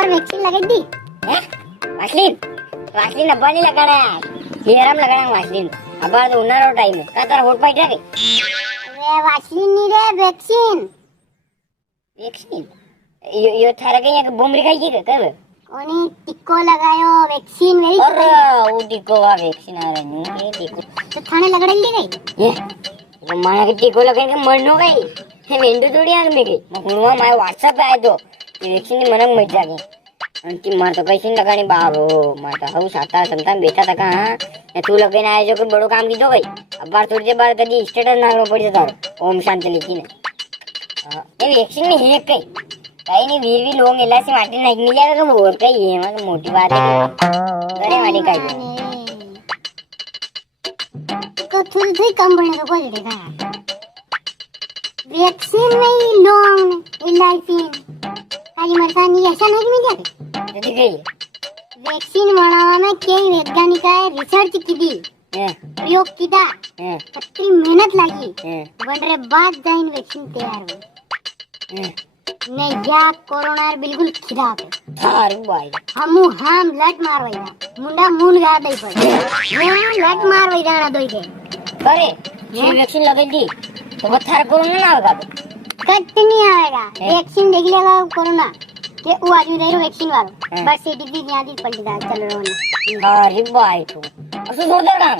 और वैक्सीन लगाई दी हैं? वासलीन वासलीन अब्बा नहीं लगाना यार, हेरम लगाना वासलीन। अब्बा तो उन्हाळो टाइम है का तार होट पाइट रे? अरे वासलीन नहीं रे, वैक्सीन। वैक्सीन यो थारा कहीं एक बम रिखाई की कर कोनी टिक्को लगायो वैक्सीन वही। अरे वो टिक्को वा वैक्सीन आ रहा है ये टिक्को तो थाने लगड़ल दी गई ये वो माया के टिक्को लगे के मरनो गई हे वेंडो थोड़ी आग में गई मकुणवा माय व्हाट्सएप पे आए तो वैक्सीन ની મને મજા ગઈ અંતિમ માર તો કઈથી લગાણી બાબો માર તો હઉ સાતા સંતાન બેઠા હતા કા એ તું લગાઈને આયો જો કે બડો કામ કીધો ભાઈ અબાર થોડી દેર બાદ કદી સ્ટેટસ નાખવો પડ્યો તારો ઓમ શાંતિ લીખીને એ વેક્સિન ની હેક કઈ કઈ ની વીરવી લોંગ એલાસી માટી નાખી મિલ્યા કે બોર કઈ એમાં તો મોટી વાત है ઘરે વાળી કઈ तो थोड़ी कम बने तो बोल देगा वैक्सीन में ही लॉन्ग इलायची काली मरसानी ऐसा नहीं मिल जाते जल्दी गई वैक्सीन बनावा में कई वैज्ञानिक रिसर्च की दी प्रयोग किया कितनी मेहनत लगी बनरे बाद जाइन वैक्सीन तैयार हो नहीं या कोरोना बिल्कुल खिलाफ थारू भाई हम लट मारवाई मुंडा मुन गा दई पर यहाँ लट मारवाई जाना दोई के अरे ये वैक्सीन लगाई दी तो थारा कोरोना ना आएगा कट नहीं आएगा वैक्सीन देख लेगा कोरोना के वो आजू रही वैक्सीन वाला बस ये डिग्री यहाँ दी पलट चल रहा है अरे भाई तो असो जोरदार काम